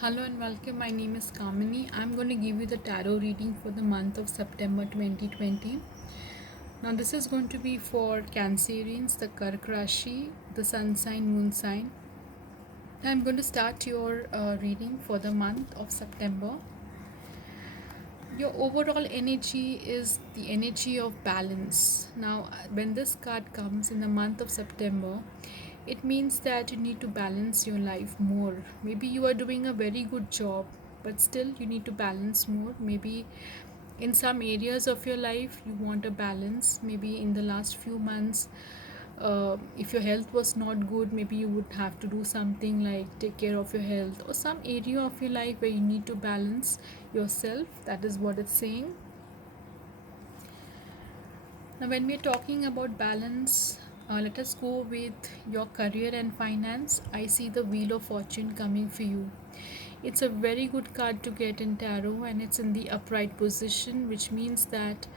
Hello and welcome. My name is Kamini. I'm going to give you the tarot reading for the month of September 2020. Now, this is going to be for Cancerians, the Kark Rashi, the Sun sign, Moon sign. I'm going to start your reading for the month of September. Your overall energy is the energy of balance. Now, when this card comes in the month of September, it means that you need to balance your life more. Maybe you are doing a very good job, but still you need to balance more. Maybe in some areas of your life you want a balance. Maybe in the last few months, if your health was not good, maybe you would have to do something like take care of your health, or some area of your life where you need to balance yourself. That is what it's saying. Now, when we're talking about balance, let us go with your career and finance. I see the Wheel of Fortune coming for you. It's a very good card to get in tarot, and it's in the upright position, which means that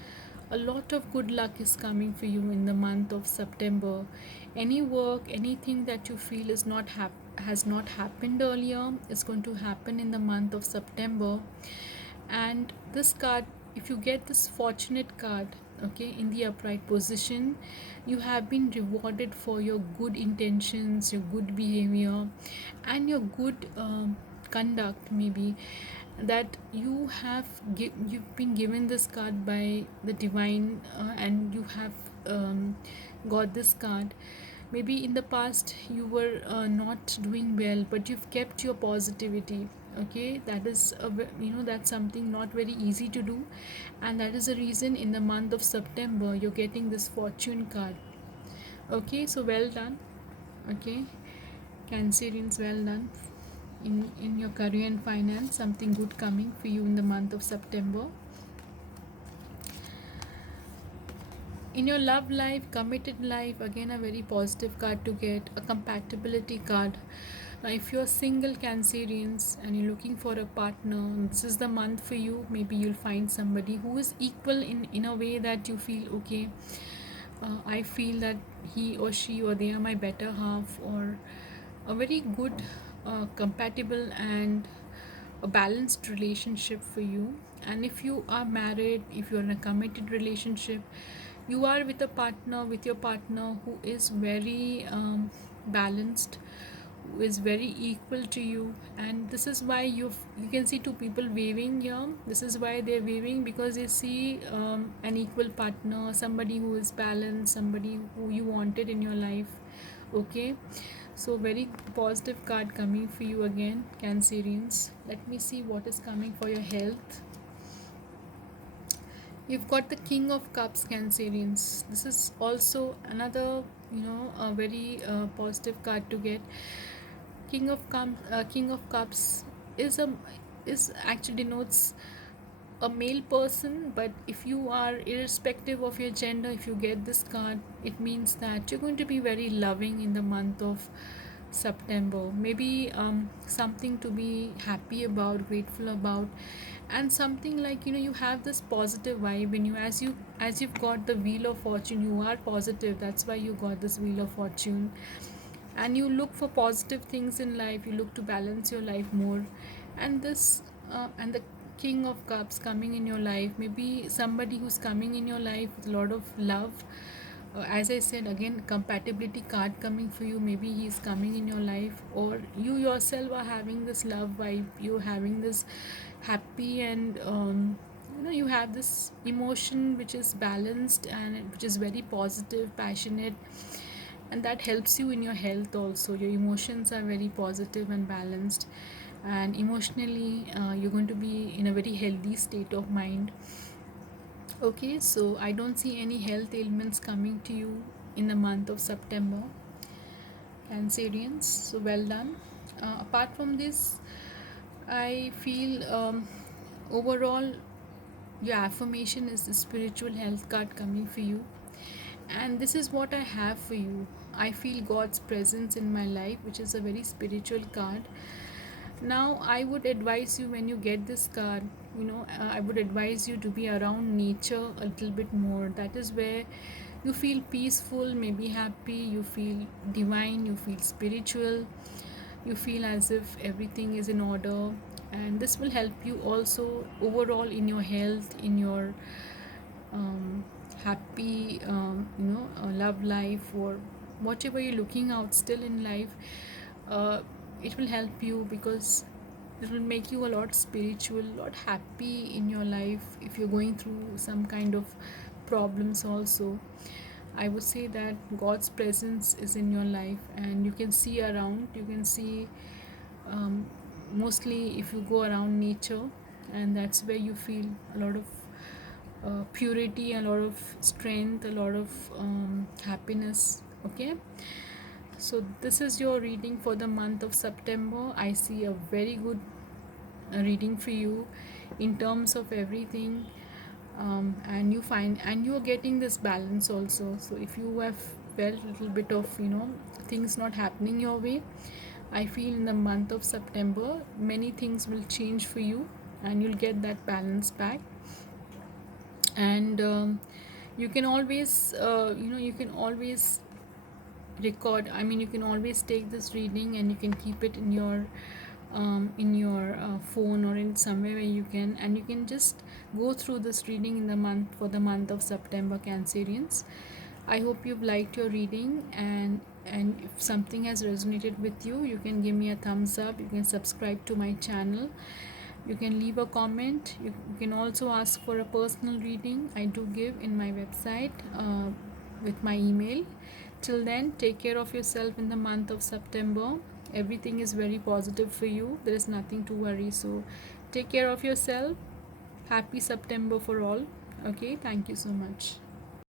a lot of good luck is coming for you in the month of September. Any work, anything that you feel has not happened earlier is going to happen in the month of September. And this card, if you get this fortunate card, okay, in the upright position, you have been rewarded for your good intentions, your good behavior, and your good conduct. Maybe that you've been given this card by the divine, and you have got this card. Maybe in the past you were not doing well, but you've kept your positivity. Okay, that is that's something not very easy to do, and that is the reason in the month of September you're getting this fortune card. Okay, so well done. Okay, Cancerians, well done. In your career and finance, something good coming for you in the month of September. In your love life, committed life, again a very positive card to get, a compatibility card. Now, if you're single Cancerians and you're looking for a partner, this is the month for you. Maybe you'll find somebody who is equal in a way that you feel okay. I feel that he or she or they are my better half, or a very good, compatible, and a balanced relationship for you. And if you are married, if you're in a committed relationship, you are with your partner who is very balanced, who is very equal to you. And this is why you can see two people waving here. This is why they're waving, because they see an equal partner, somebody who is balanced, somebody who you wanted in your life. Okay, so very positive card coming for you again, Cancerians. Let me see what is coming for your health. You've got the King of Cups, Cancerians. This is also another, a very positive card to get. King of Cups is a is actually denotes a male person, but if you are, irrespective of your gender, if you get this card, it means that you're going to be very loving in the month of September. Maybe something to be happy about, grateful about, and something like, you have this positive vibe in you. As you've got the Wheel of Fortune, you are positive. That's why you got this Wheel of Fortune, and you look for positive things in life. You look to balance your life more, and this and the King of Cups coming in your life, maybe somebody who's coming in your life with a lot of love. As I said, again, compatibility card coming for you. Maybe he's coming in your life, or you yourself are having this love vibe. You're having this happy, and you have this emotion which is balanced and which is very positive, passionate, and that helps you in your health also. Your emotions are very positive and balanced, and emotionally you're going to be in a very healthy state of mind. Okay, so I don't see any health ailments coming to you in the month of September, Cancerians. So well done. Apart from this, I feel overall your affirmation is the spiritual health card coming for you. And this is what I have for you. I feel God's presence in my life, which is a very spiritual card. Now, I would advise you, when you get this card, I would advise you to be around nature a little bit more. That is where you feel peaceful, maybe happy, you feel divine, you feel spiritual, you feel as if everything is in order, and this will help you also overall in your health, in your um, happy love life, or whatever you're looking out still in life. uh, it will help you because it will make you a lot spiritual, a lot happy in your life. If you're going through some kind of problems also, I would say that God's presence is in your life, and you can see around, you can see, um, mostly if you go around nature, and that's where you feel a lot of purity, a lot of strength, a lot of happiness. Okay, so this is your reading for the month of September. I see a very good reading for you in terms of everything. And you find, and you are getting this balance also. So if you have felt a little bit of things not happening your way, I feel in the month of September many things will change for you, and you'll get that balance back. And you can always you can always record, I mean, you can always take this reading and you can keep it in your phone, or in somewhere where you can, and you can just go through this reading in the month, for the month of September, Cancerians. I hope you've liked your reading, and if something has resonated with you, you can give me a thumbs up, you can subscribe to my channel, you can leave a comment. You can also ask for a personal reading. I do give in my website with my email. Till then, take care of yourself in the month of September. Everything is very positive for you. There is nothing to worry. So, take care of yourself. Happy September for all. Okay, thank you so much.